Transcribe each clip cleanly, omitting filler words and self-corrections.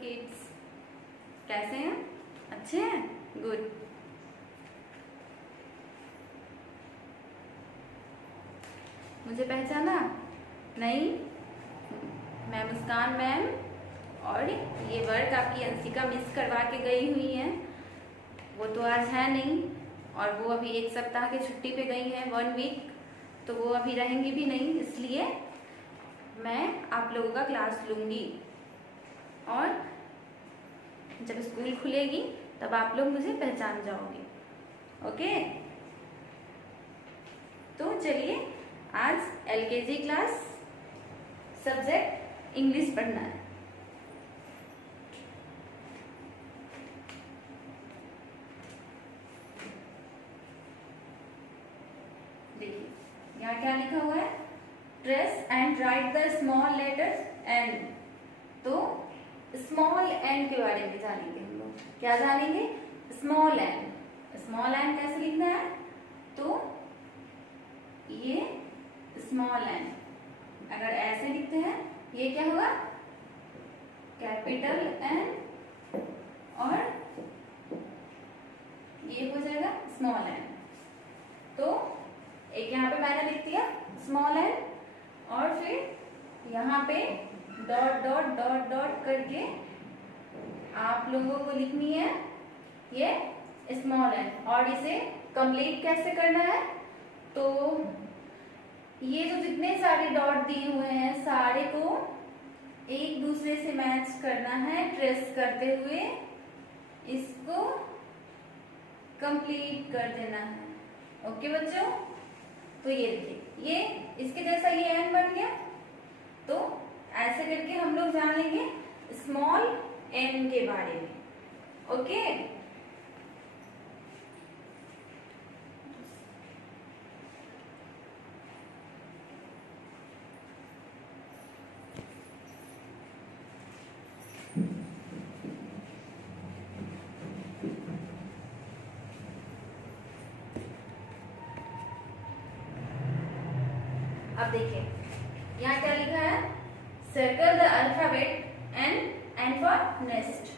Kids, कैसे हैं? अच्छे हैं? गुड। मुझे पहचाना नहीं? मैं मुस्कान मैम, और ये वर्क आपकी अंशिका मिस करवा के गई हुई हैं। वो तो आज है नहीं, और वो अभी 1 सप्ताह की छुट्टी पे गई हैं, 1 वीक, तो वो अभी रहेंगी भी नहीं, इसलिए मैं आप लोगों का क्लास लूँगी। और जब स्कूल खुलेगी तब आप लोग मुझे पहचान जाओगे। ओके, तो चलिए आज LKG क्लास, सब्जेक्ट इंग्लिश पढ़ना है। देखिए यहाँ क्या लिखा हुआ है, trace and write the small letters N. तो स्मॉल एन के बारे में जानेंगे हम लोग। क्या जानेंगे? Small N. स्मॉल एन कैसे लिखना है? तो ये स्मॉल एन अगर ऐसे लिखते हैं, ये क्या होगा? कैपिटल एन, और ये हो जाएगा स्मॉल एन। तो एक यहाँ पे मैंने लिख दिया स्मॉल एन, और फिर यहाँ पे डॉट डॉट डॉट डॉट करके आप लोगों को लिखनी है ये स्मॉल एन। और इसे कंप्लीट कैसे करना है? तो ये जो जितने सारे डॉट दिए हुए हैं, सारे को एक दूसरे से मैच करना है, ट्रेस करते हुए इसको कंप्लीट कर देना है। ओके बच्चों, तो ये देखिए, ये इसके जैसा ये एन बन गया। तो ऐसे करके हम लोग जान लेंगे स्मॉल एन के बारे में। ओके, अब देखिए यहाँ क्या लिखा है, circle the alphabet N for nest.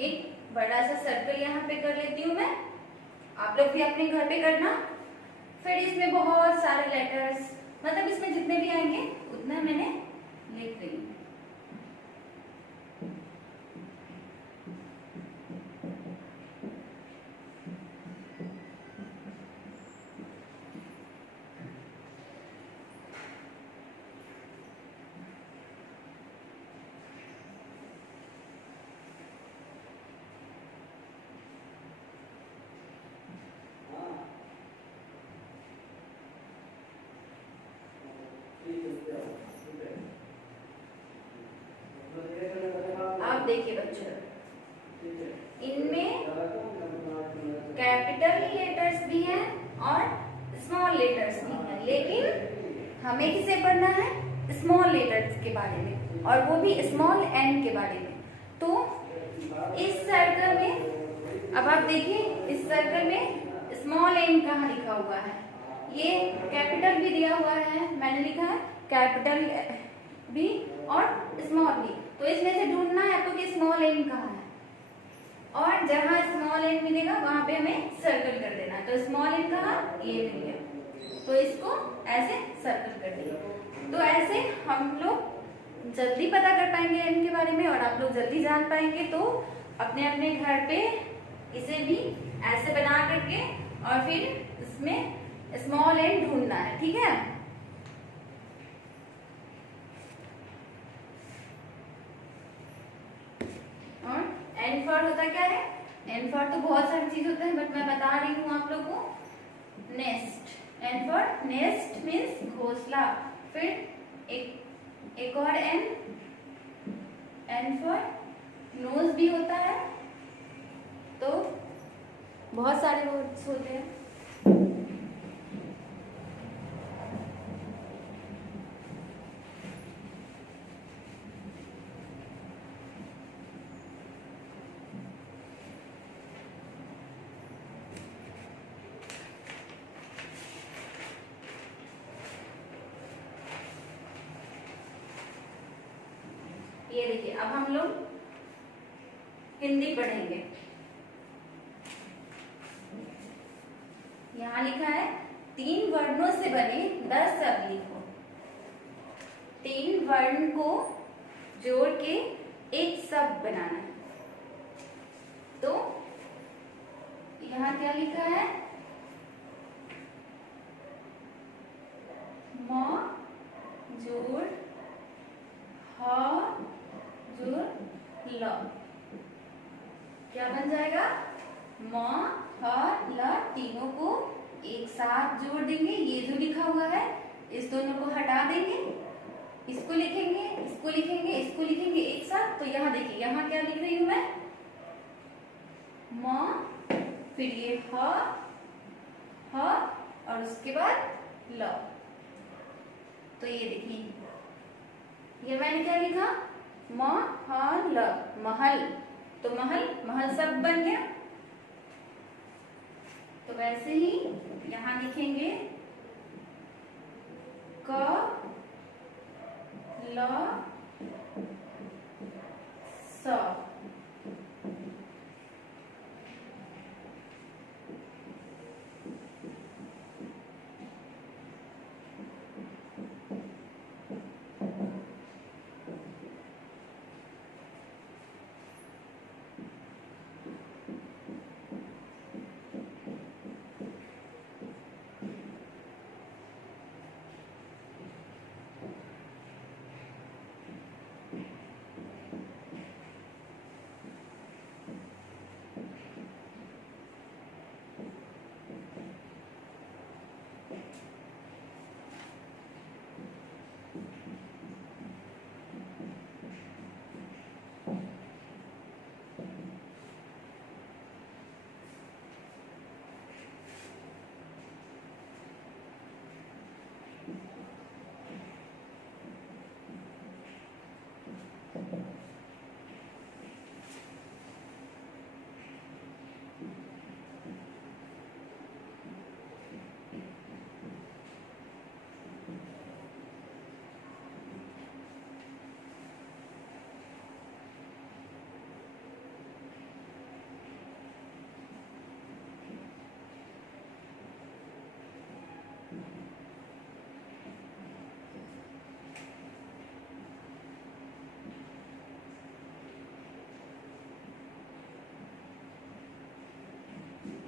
एक बड़ा सा सर्कल यहाँ पे कर लेती हूँ मैं, आप लोग भी अपने घर पे करना। फिर इसमें बहुत सारे लेटर्स, मतलब इसमें जितने भी आएंगे उतना मैंने लिख रही हूँ। आप देखिए बच्चों, इनमें कैपिटल लेटर्स भी हैं और स्मॉल लेटर्स भी हैं, लेकिन हमें किसे पढ़ना है? स्मॉल लेटर्स के बारे में, और वो भी स्मॉल एन के बारे में। तो इस सर्कल में, अब आप देखिए, इस सर्कल में स्मॉल एन कहाँ लिखा हुआ है? ये कैपिटल भी दिया हुआ है, मैंने लिखा है कैपिटल भी और स्मॉल भी। तो इसमें से ढूंढना है आपको कि स्मॉल एन कहाँ है, और जहां स्मॉल एन मिलेगा वहां पे हमें सर्कल कर देना है। तो स्मॉल एन कहाँ? ये मिल गया, तो इसको ऐसे सर्कल कर दिया। तो ऐसे हम लोग जल्दी पता कर पाएंगे एन के बारे में, और आप लोग जल्दी जान पाएंगे। तो अपने अपने घर पे इसे भी ऐसे बना करके, और फिर इसमें स्मॉल एन ढूंढना है, ठीक है? और एन फॉर होता क्या है? एन फॉर तो बहुत सारी चीज होता है, बट मैं बता रही हूँ आप लोगों को। Nest, N for nest means घोंसला। फिर एक और एन फॉर नोज भी होता है। तो बहुत सारे वर्ड्स होते हैं। ये देखिए, अब हम लोग हिंदी पढ़ेंगे। यहाँ लिखा है 3 वर्णों से बने 10 शब्द लिखो। 3 वर्ण को जोड़ के एक शब्द बनाना है। तो यहाँ क्या लिखा है? म जोड़ ह जोड़ ल, क्या बन जाएगा? म ह ल, तीनों को एक साथ जोड़ देंगे। ये जो लिखा हुआ है इस दोनों को हटा देंगे, इसको लिखेंगे, इसको लिखेंगे, इसको लिखेंगे एक साथ। तो यहाँ देखिए, यहाँ क्या लिख रही हूं मैं? म, फिर ये ह और उसके बाद ल। तो ये देखिए, ये मैंने क्या लिखा? म ह ल, महल। तो महल, महल शब्द बन गया। तो वैसे ही यहाँ लिखेंगे क ल स।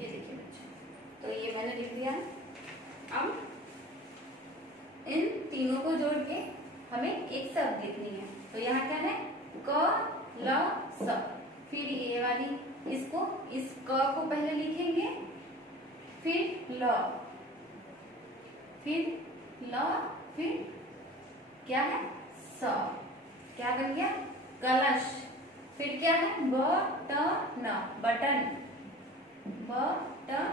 ये देखिए बच्चों, तो ये मैंने लिख दिया है। अब इन तीनों को जोड़ के हमें एक शब्द लिखनी है। तो यहाँ क्या है? क ल स। फिर ये वाली, इसको, इस क को पहले लिखेंगे, फिर ल, फिर क्या है? स। क्या बन गया? कलश। फिर क्या है? Button, button, button,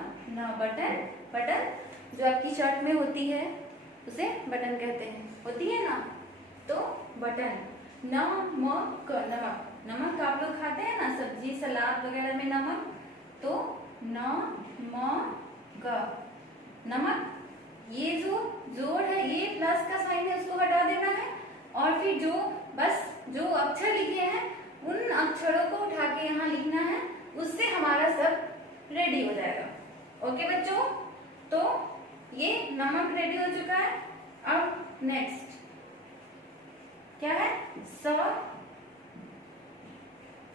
button. Button जो आपकी शर्ट में होती है उसे बटन कहते हैं, होती है ना? तो बटन। नमक, नमक, नमक आप लोग खाते हैं ना सब्जी सलाद वगैरह में नमक, तो नमक, नमक। ये जो जोड़ है, ये प्लस का साइन है, उसको हटा देना है। और फिर जो अक्षर लिखे हैं उन अक्षरों को उठा के यहाँ लिखना है, उससे हमारा शब्द रेडी हो जाएगा। ओके बच्चों, तो ये नमक रेडी हो चुका है। अब नेक्स्ट क्या है? स,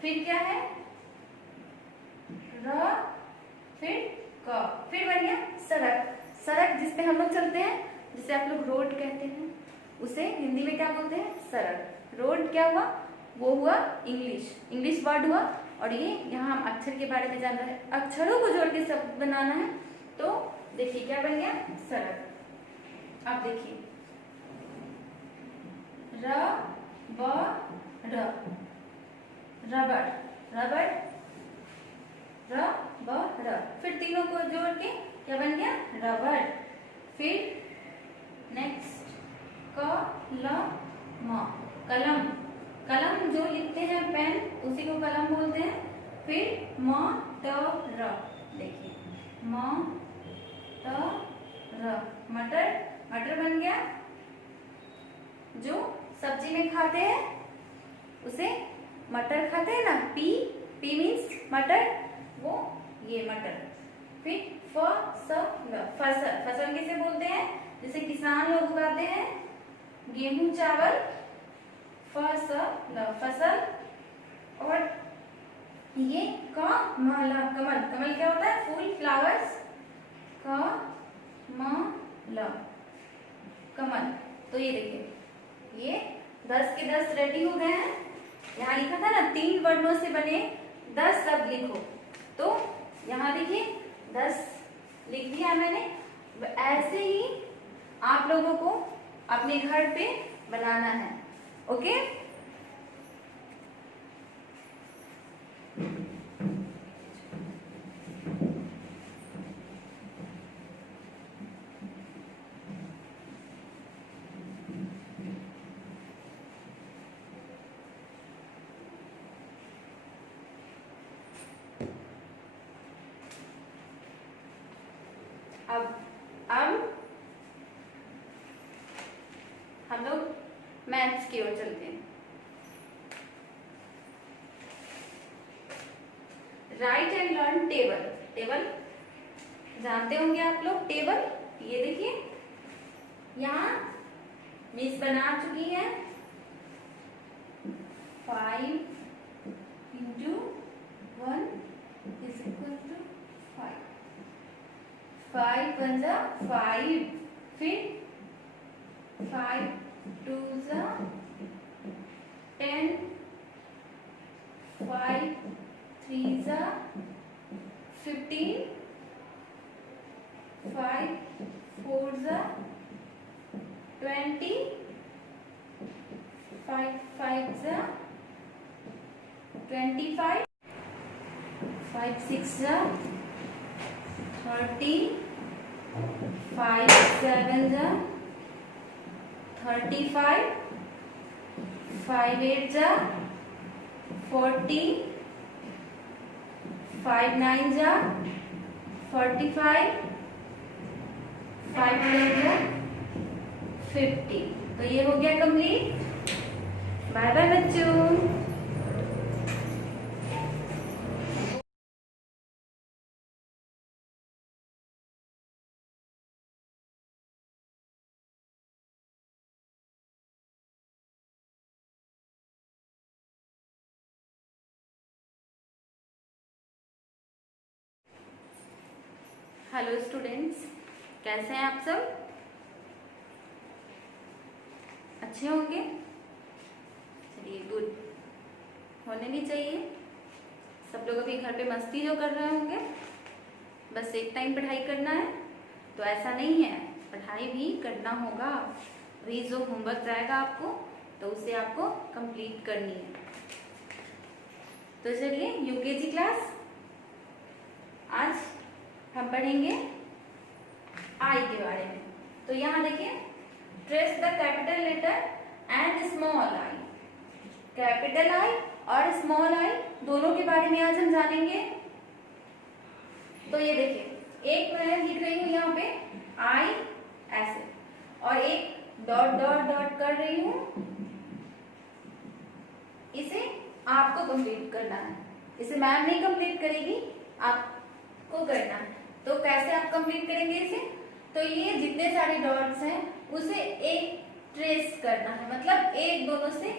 फिर क्या है? र, फिर क, फिर बन गया सड़क। सड़क जिसपे हम लोग चलते हैं, जिसे आप लोग रोड कहते हैं, उसे हिंदी में क्या बोलते हैं? सड़क। रोड क्या हुआ? वो हुआ इंग्लिश वर्ड हुआ। और ये यहाँ हम अक्षर के बारे में जान रहे हैं, अक्षरों को जोड़ के शब्द बनाना है। तो देखिए क्या बन गया? सड़क। अब देखिए र, ब, र, रबड़, रबड़, र, ब, र। फिर तीनों को जोड़ के क्या बन गया? रबड़। फिर नेक्स्ट क, ल, म, कलम। कलम जो लिखते हैं पेन, उसी को कलम बोलते हैं। फिर म, त, र, देखिए म, त, र, मटर। मटर बन गया जो सब्जी में खाते हैं, उसे मटर खाते हैं ना, पी, पी मीन्स मटर, वो ये मटर। फिर फसल, फसल किसे बोलते हैं, जैसे किसान लोग उगाते हैं गेहूं चावल, फसल। और ये कमल, कमल, कमल क्या होता है, फूल, फ्लावर्स, कमल, कमल। तो ये देखिए, ये 10 के 10 रेडी हो गए हैं। यहाँ लिखा था ना 3 वर्णों से बने 10 शब्द लिखो, तो यहाँ देखिए 10 लिख दिया मैंने। ऐसे ही आप लोगों को अपने घर पे बनाना है। ओके, अब हम लोग मैथ्स की ओर चलते हैं। Right and learn table. Table जानते होंगे आप लोग, टेबल। ये देखिए, यहाँ मिस बना चुकी है 5 × 1 = 5, 5 × 1 = 5, फिर 5 × 2 = 10, 5 × 3 = 15, 5 × 4 = 20, 5 × 5 = 25, 5 × 6 = 30, 5 × 7 = 35, 5 × 8 = 40, 5 × 9 = 45, 5 × 10 = 50। तो ये हो गया कंप्लीट। बाय बाय बच्चों। हेलो स्टूडेंट्स, कैसे हैं आप सब? अच्छे होंगे? चलिए, गुड होने भी चाहिए। सब लोग अभी घर पे मस्ती जो कर रहे होंगे, बस एक टाइम पढ़ाई करना है, तो ऐसा नहीं है, पढ़ाई भी करना होगा। अभी जो होमवर्क रहेगा आपको, तो उसे आपको कंप्लीट करनी है। तो चलिए, यूकेजी क्लास, आज हम पढ़ेंगे आई के बारे में। तो यहाँ देखिए, trace the capital letter and small I. Capital I और स्मॉल आई दोनों के बारे में आज हम जानेंगे। तो ये देखिए, एक मैं लिख रही हूँ यहाँ पे आई ऐसे, और एक डॉट डॉट डॉट कर रही हूँ। इसे आपको कंप्लीट करना है, इसे मैम नहीं कंप्लीट करेगी, आपको करना है। तो कैसे आप कंप्लीट करेंगे इसे? तो ये जितने सारे डॉट्स हैं उसे एक ट्रेस करना है, मतलब एक दोनों से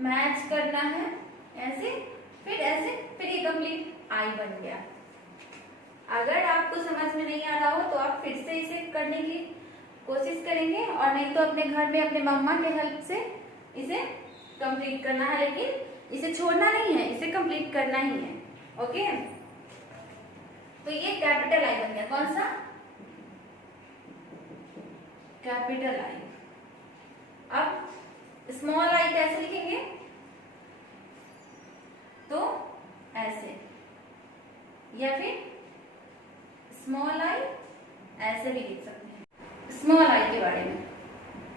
मैच करना है, ऐसे, फिर ऐसे, फिर ये कंप्लीट आई बन गया। अगर आपको समझ में नहीं आ रहा हो तो आप फिर से इसे करने की कोशिश करेंगे, और नहीं तो अपने घर में अपने मम्मा के हेल्प से इसे कंप्लीट करना है, लेकिन इसे छोड़ना नहीं है, इसे कंप्लीट करना ही है। ओके, तो ये कैपिटल आई बन गया। कौन सा? Capital I. अब स्मॉल आई कैसे लिखेंगे? तो ऐसे, या फिर स्मॉल आई ऐसे भी लिख सकते हैं। स्मॉल आई के बारे में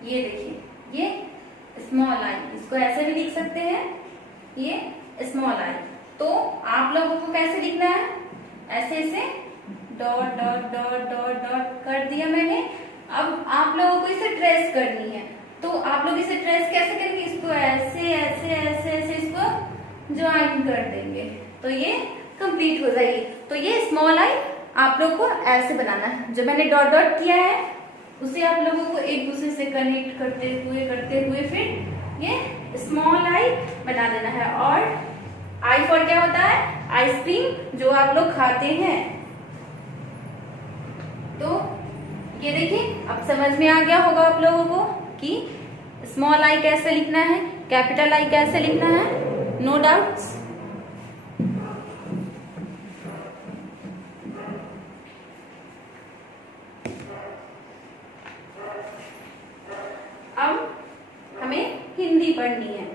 ये देखिए, ये स्मॉल आई, इसको ऐसे भी लिख सकते हैं, ये स्मॉल आई। तो आप लोगों को कैसे लिखना है? ऐसे ऐसे dot dot dot dot dot कर दिया मैंने। अब आप लोगों को इसे ट्रेस करनी है, तो आप लोग इसे ट्रेस कैसे करेंगे, इसको ऐसे ऐसे ऐसे ऐसे इसको ज्वाइन कर देंगे तो ये कंप्लीट हो जाएगी। तो ये स्मॉल आई आप लोग को ऐसे बनाना है। जो मैंने डॉट डॉट किया है उसे आप लोगों को एक दूसरे से कनेक्ट करते हुए फिर ये स्मॉल आई बना देना है। और आई फॉर क्या होता है, आइसक्रीम जो आप लोग खाते हैं। तो ये देखिए अब समझ में आ गया होगा आप लोगों को कि स्मॉल आई कैसे लिखना है, कैपिटल आई कैसे लिखना है, नो डाउट्स। अब हमें हिंदी पढ़नी है।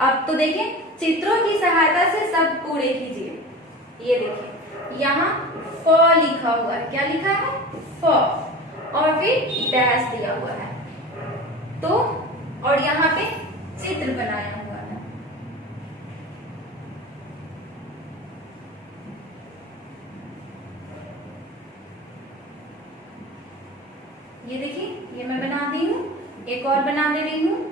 अब तो देखिए चित्रों की सहायता से सब पूरे कीजिए। ये देखिए यहाँ फ लिखा हुआ है, क्या लिखा है, फ, और फिर डैश दिया हुआ है। तो और यहाँ पे चित्र बनाया हुआ है। ये देखिए ये मैं बना दी हूँ, एक और बना दे रही हूँ।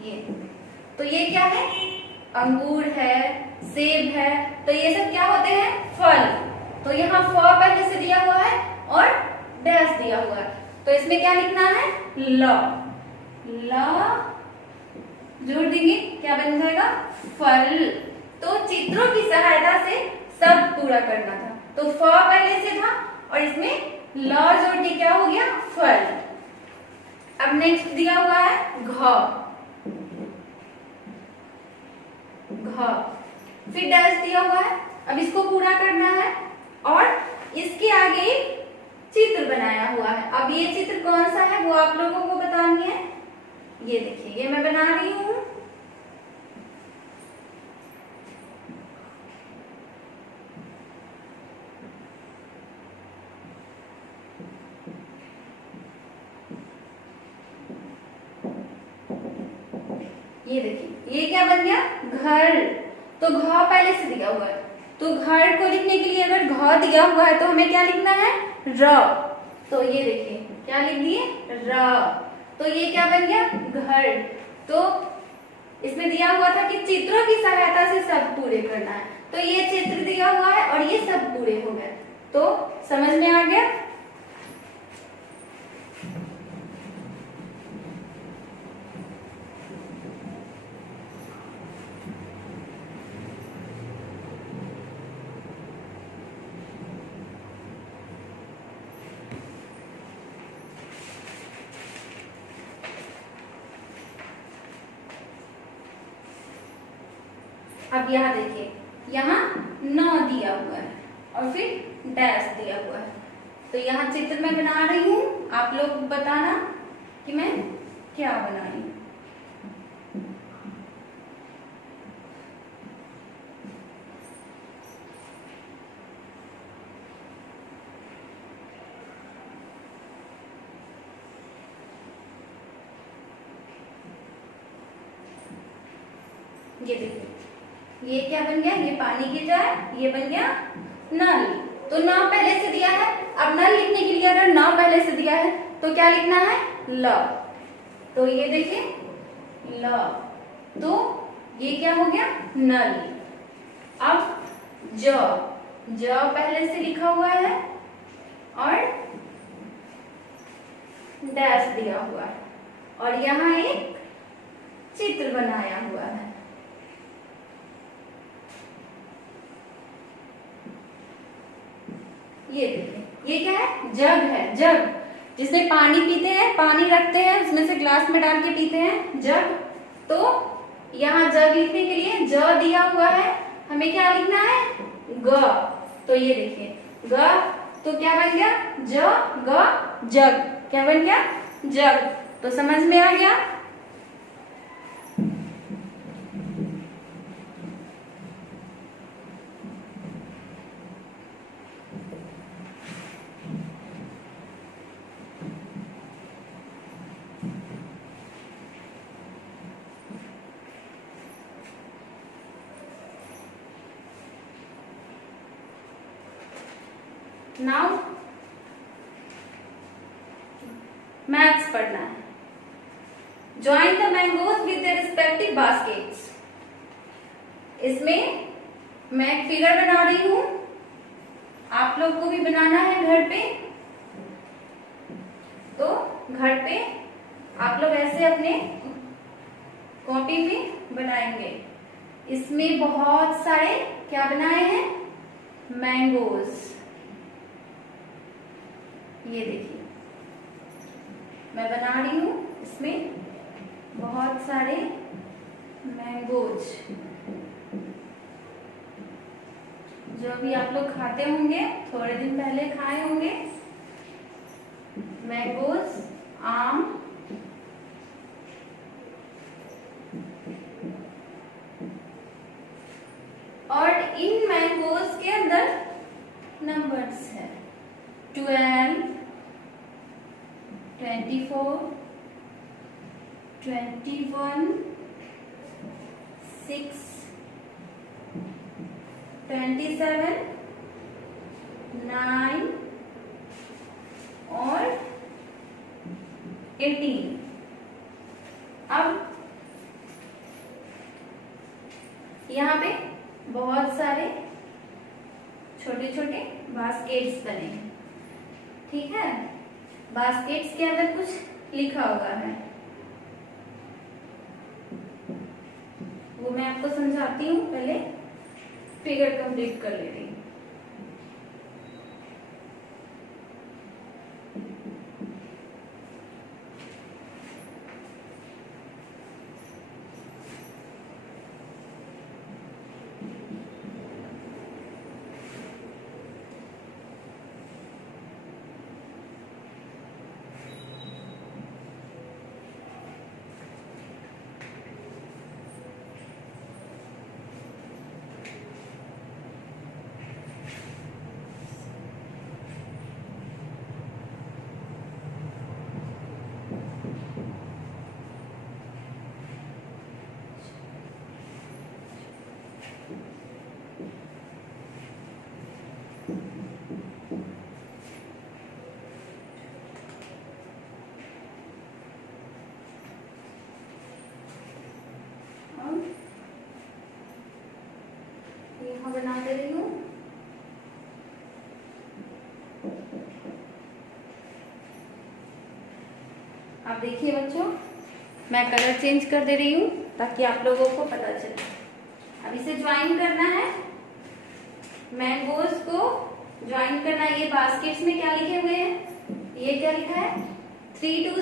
ये तो ये क्या है, अंगूर है, सेब है, तो ये सब क्या होते हैं, फल। तो यहाँ फ पहले से दिया हुआ है और डैश दिया हुआ है, तो इसमें क्या लिखना है, ल। ल जोड़ देंगे, क्या बन जाएगा, फल। तो चित्रों की सहायता से सब पूरा करना था। तो फ पहले से था और इसमें ल जोड़ के क्या हो गया, फल। अब नेक्स्ट दिया हुआ है घ, घ, फिर डैश दिया हुआ है। अब इसको पूरा करना है और इसके आगे एक चित्र बनाया हुआ है। अब ये चित्र कौन सा है वो आप लोगों को बतानी है। ये देखिए ये मैं बना रही हूँ। ये देखिए ये क्या बन गया, घर। तो घ पहले से दिया हुआ है, तो घर को लिखने के लिए अगर घ दिया हुआ है तो हमें क्या लिखना है, र। तो ये देखिए क्या लिख दिए, र। तो ये क्या बन गया, घर। तो इसमें दिया हुआ था कि चित्रों की सहायता से सब पूरे करना है, तो ये चित्र दिया हुआ है और ये सब पूरे हो गए। तो समझ में आ गया। अब यहाँ देखिए यहाँ 9 दिया हुआ है और फिर डैश दिया हुआ है। तो यहाँ चित्र मैं बना रही हूँ, आप लोग बताना कि मैं क्या बनाई। ये देखिए ये क्या बन गया, ये पानी की जार, ये बन गया नल। तो नाम पहले से दिया है, अब नल लिखने के लिए अगर नाम पहले से दिया है तो क्या लिखना है, ल। तो ये देखिए ल, तो ये क्या हो गया, नल। अब ज, ज पहले से लिखा हुआ है और डैश दिया हुआ है और यहाँ एक चित्र बनाया हुआ है। ये देखिए ये क्या है, जग है, जग जिसमें पानी पीते हैं, पानी रखते हैं उसमें से ग्लास में डाल के पीते हैं, जग। तो यहाँ जग लिखने के लिए ज दिया हुआ है, हमें क्या लिखना है, ग। तो ये देखिए ग, तो क्या बन गया, ज ग जग, क्या बन गया, जग। तो समझ में आ गया। Now मैथ्स पढ़ना है। Join the mangoes with their respective baskets. इसमें मैं एक फिगर बना रही हूं, आप लोग को भी बनाना है घर पे। तो घर पे आप लोग ऐसे अपने कॉपी में बनाएंगे। इसमें बहुत सारे क्या बनाए हैं, मैंगोज। ये देखिए मैं बना रही हूं, इसमें बहुत सारे मैंगोज जो अभी आप लोग खाते होंगे, थोड़े दिन पहले खाए होंगे। मैंगोज, आम, और इन मैंगोज के अंदर नंबर्स है 12, 24, 21, 6, 27, 9 और 18। अब यहाँ पे बहुत सारे छोटे छोटे बास्केट्स बने हैं, ठीक है। बास्केट्स के अंदर कुछ लिखा हुआ है, वो मैं आपको समझाती हूँ, पहले फिगर कंप्लीट कर लेती हूँ। यहाँ बना दे रही हूँ। अब देखिए बच्चों, मैं कलर चेंज कर दे रही हूँ ताकि आप लोगों को पता चले। अब इसे ज्वाइन करना है, मैंगोज को ज्वाइन करना है। ये बास्केट्स में क्या लिखे हुए हैं, ये क्या लिखा है, 3 2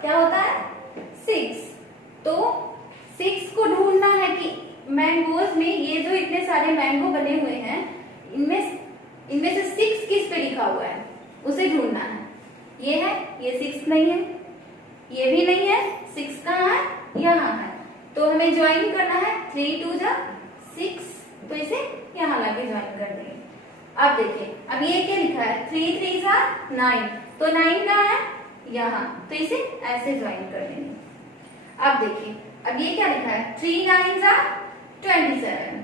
क्या होता है 6। तो 6 को ढूंढना है कि मैंगोज में ये जो इतने सारे मैंगो बने हुए हैं, इनमें से 6 किस पे लिखा हुआ है, उसे ढूंढना है। ये है, ये 6 नहीं है, ये भी नहीं है, 6 कहाँ है, यहाँ है। तो हमें ज्वाइन करना है, 3 2 6, तो इसे यहाँ लाके ज्वाइन कर देंगे। अब देखिए, अब ये क्या लिखा है, 3 3 9, तो 9 कहाँ है, यहाँ, तो इसे ऐसे ज्वाइन कर देंगे। अब देखिए, अब ये क्या लिखा है, 3 9 27,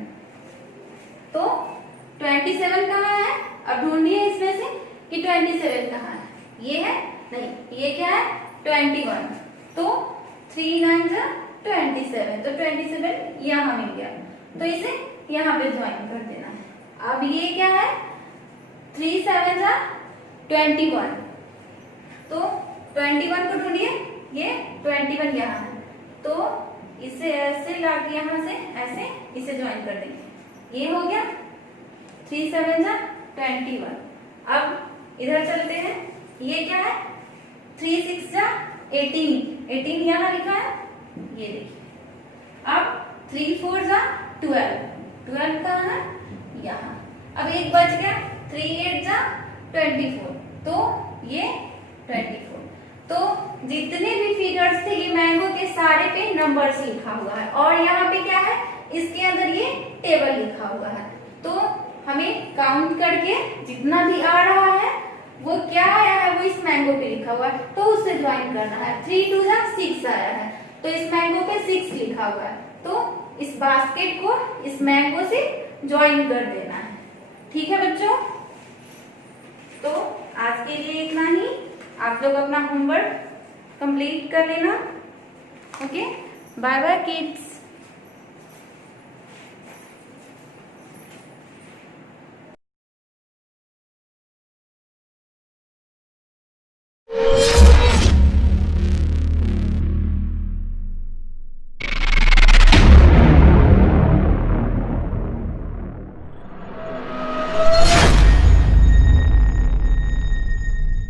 तो 27 कहाँ है, अब ढूंढिए इसमें से कि 27 कहाँ है। ये है नहीं, ये क्या है 21, तो 3 9 27, तो 27 यहाँ मिल गया, तो इसे यहाँ पे ज्वाइन कर देना है। अब ये क्या है, 3 7 21, तो 21 को ढूंढिए, ये 21 यहाँ है, तो इसे ऐसे लाके यहाँ से ऐसे इसे ज्वाइन कर देंगे। ये हो गया 3 7 21। अब इधर चलते हैं, ये क्या है, 3 6 18 यहाँ लिखा है, ये देखिए। अब 3 4 12 कहाँ है, यहाँ। अब एक बच गया, 3 8 24, तो ये 24। तो जितने भी फिगर्स थे, ये मैंगो के सारे पे नंबर्स लिखा हुआ है, और यहाँ पे क्या है, इसके अंदर ये टेबल लिखा हुआ है। तो हमें काउंट करके जितना भी आ रहा है वो क्या आया है, वो इस मैंगो पे लिखा हुआ है, तो उससे ज्वाइन करना है। 3 2 6 आया है, तो इस मैंगो पे 6 लिखा हुआ है, तो इस बास्केट को इस मैंगो से ज्वाइन कर देना है। ठीक है बच्चों, तो आज के लिए इतना ही। आप लोग अपना होमवर्क कंप्लीट कर लेना। Okay, bye bye kids.